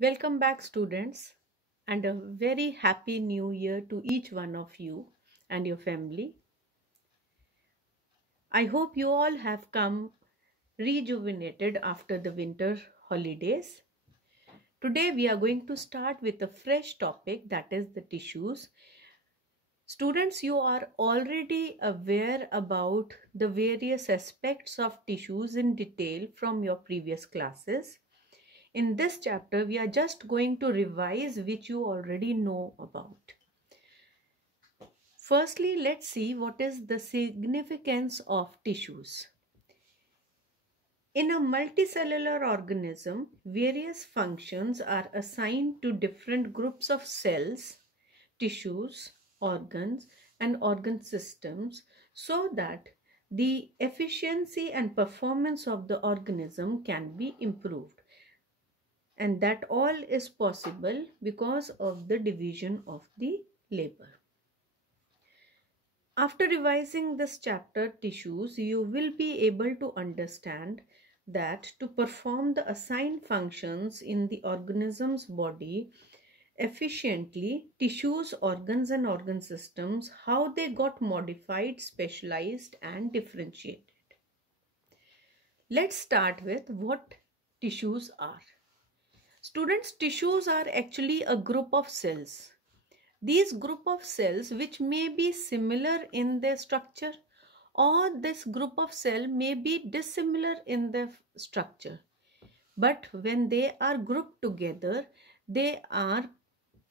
Welcome back, students, and a very happy new year to each one of you and your family. I hope you all have come rejuvenated after the winter holidays. Today, we are going to start with a fresh topic, that is the tissues. Students, you are already aware about the various aspects of tissues in detail from your previous classes. In this chapter, we are just going to revise which you already know about. Firstly, let's see what is the significance of tissues. In a multicellular organism, various functions are assigned to different groups of cells, tissues, organs, and organ systems so that the efficiency and performance of the organism can be improved. And that all is possible because of the division of the labor. After revising this chapter, tissues, you will be able to understand that to perform the assigned functions in the organism's body efficiently, tissues, organs, and organ systems, how they got modified, specialized, and differentiated. Let's start with what tissues are. Students, tissues are actually a group of cells. These group of cells which may be similar in their structure, or this group of cell may be dissimilar in their structure. But when they are grouped together, they are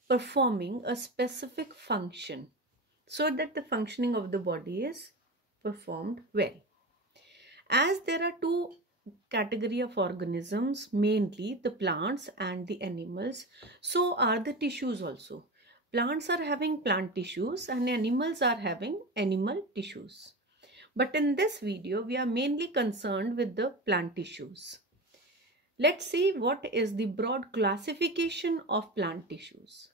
performing a specific function so that the functioning of the body is performed well. As there are two category of organisms, mainly the plants and the animals, so are the tissues also. Plants are having plant tissues and animals are having animal tissues. But in this video, we are mainly concerned with the plant tissues. Let's see what is the broad classification of plant tissues.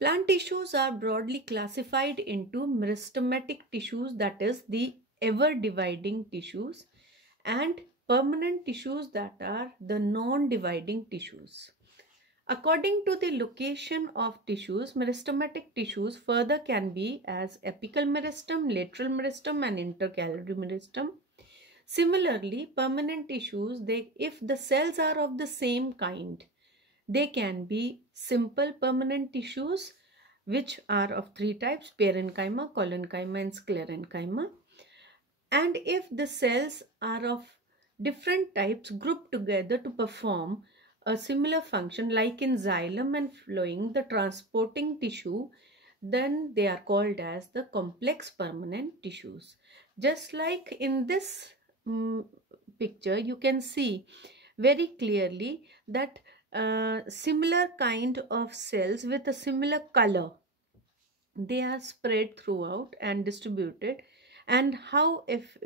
Plant tissues are broadly classified into meristematic tissues, that is the ever dividing tissues, and permanent tissues, that are the non-dividing tissues. According to the location of tissues, meristematic tissues further can be as apical meristem, lateral meristem, and intercalary meristem. Similarly, permanent tissues, if the cells are of the same kind, they can be simple permanent tissues, which are of three types: parenchyma, collenchyma, and sclerenchyma. And if the cells are of different types grouped together to perform a similar function, like in xylem and phloem, the transporting tissue, then they are called as the complex permanent tissues. Just like in this picture, you can see very clearly that similar kind of cells with a similar color, they are spread throughout and distributed, and how if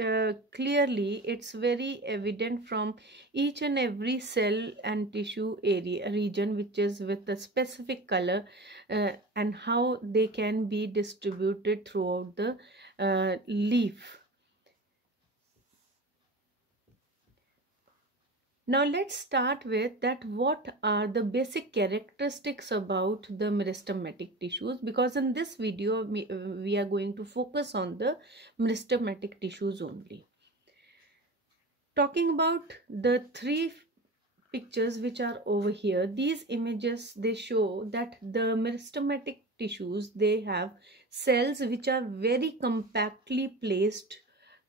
clearly it's very evident from each and every cell and tissue area region which is with a specific color, and how they can be distributed throughout the leaf. Now let's start with that what are the basic characteristics about the meristematic tissues, because in this video we are going to focus on the meristematic tissues only. Talking about the three pictures which are over here, these images, they show that the meristematic tissues, they have cells which are very compactly placed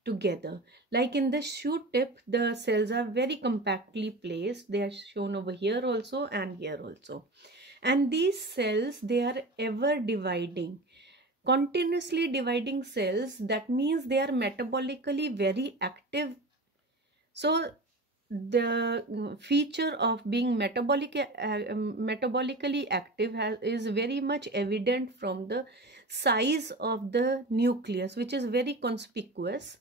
together. Like in the shoot tip, the cells are very compactly placed. They are shown over here also and here also. And these cells, they are ever dividing, continuously dividing cells. That means they are metabolically very active. So the feature of being metabolically active is very much evident from the size of the nucleus, which is very conspicuous,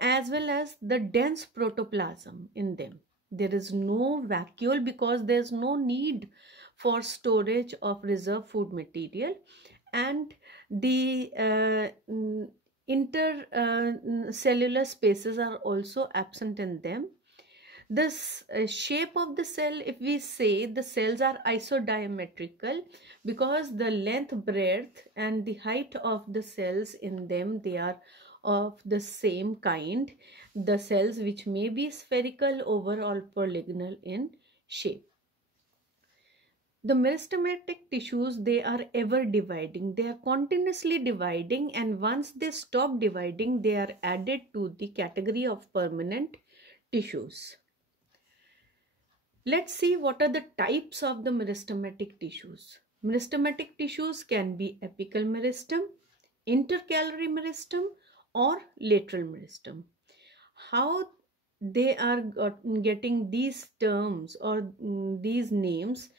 as well as the dense protoplasm in them. There is no vacuole because there is no need for storage of reserve food material, and the intercellular spaces are also absent in them. This shape of the cell, if we say the cells are isodiametrical, because the length, breadth and the height of the cells in them, they are of the same kind, the cells which may be spherical, oval or polygonal in shape. The meristematic tissues, they are ever dividing, they are continuously dividing, and once they stop dividing, they are added to the category of permanent tissues. Let's see what are the types of the meristematic tissues. Meristematic tissues can be apical meristem, intercalary meristem or lateral meristem. How they are getting these terms or these names,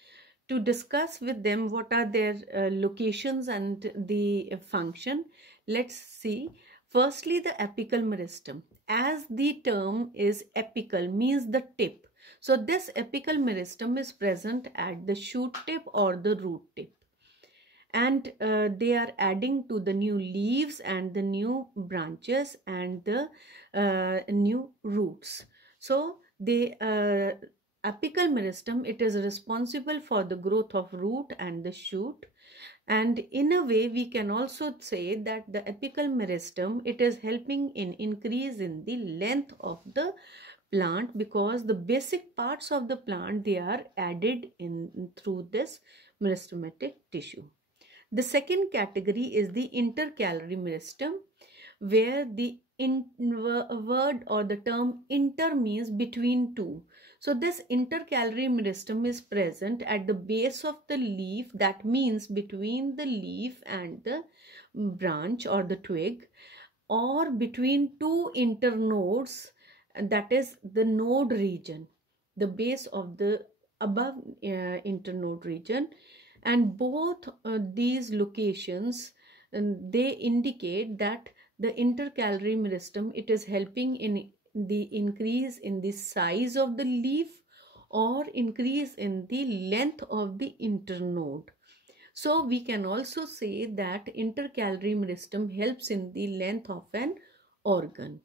to discuss with them what are their locations and the function, let's see. Firstly, the apical meristem. As the term is apical, means the tip. So this apical meristem is present at the shoot tip or the root tip. And they are adding to the new leaves and the new branches and the new roots. So the apical meristem, it is responsible for the growth of root and the shoot. And in a way, we can also say that the apical meristem, it is helping in increase in the length of the plant, because the basic parts of the plant, they are added in through this meristematic tissue. The second category is the intercalary meristem, where the word or the term inter means between two. So this intercalary meristem is present at the base of the leaf, that means between the leaf and the branch or the twig, or between two internodes, that is the node region, the base of the above internode region. And both these locations, they indicate that the intercalary meristem, it is helping in the increase in the size of the leaf or increase in the length of the internode. So we can also say that intercalary meristem helps in the length of an organ.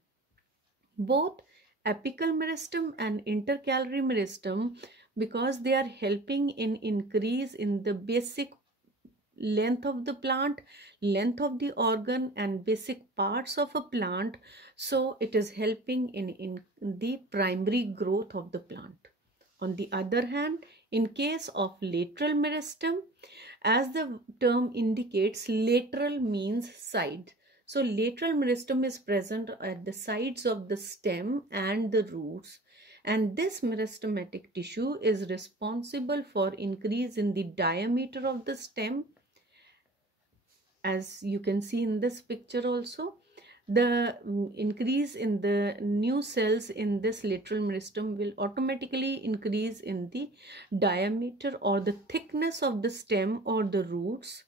Both apical meristem and intercalary meristem, because they are helping in increase in the basic length of the plant, length of the organ and basic parts of a plant. So it is helping in the primary growth of the plant. On the other hand, in case of lateral meristem, as the term indicates, lateral means side. So lateral meristem is present at the sides of the stem and the roots, and this meristematic tissue is responsible for increase in the diameter of the stem. As you can see in this picture also, the increase in the new cells in this lateral meristem will automatically increase in the diameter or the thickness of the stem or the roots.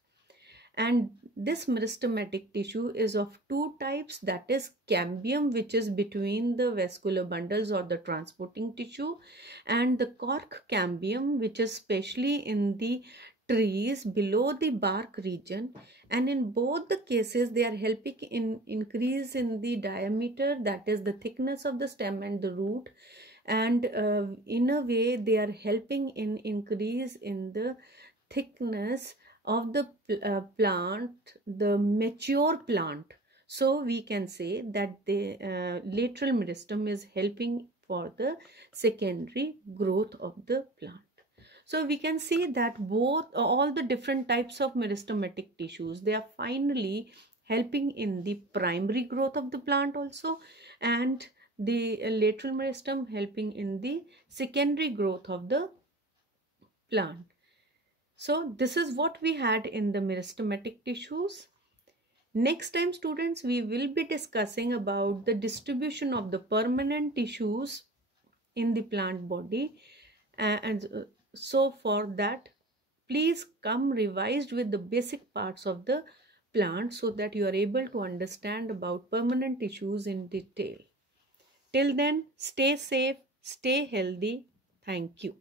And this meristematic tissue is of two types, that is cambium, which is between the vascular bundles or the transporting tissue, and the cork cambium, which is specially in the trees below the bark region. And in both the cases, they are helping in increase in the diameter, that is the thickness of the stem and the root, and in a way they are helping in increase in the thickness of the plant, the mature plant. So we can say that the lateral meristem is helping for the secondary growth of the plant. So we can see that all the different types of meristematic tissues, they are finally helping in the primary growth of the plant also, and the lateral meristem helping in the secondary growth of the plant. So this is what we had in the meristematic tissues. Next time, students, we will be discussing about the distribution of the permanent tissues in the plant body. So for that, please come revised with the basic parts of the plant so that you are able to understand about permanent tissues in detail. Till then, stay safe, stay healthy. Thank you.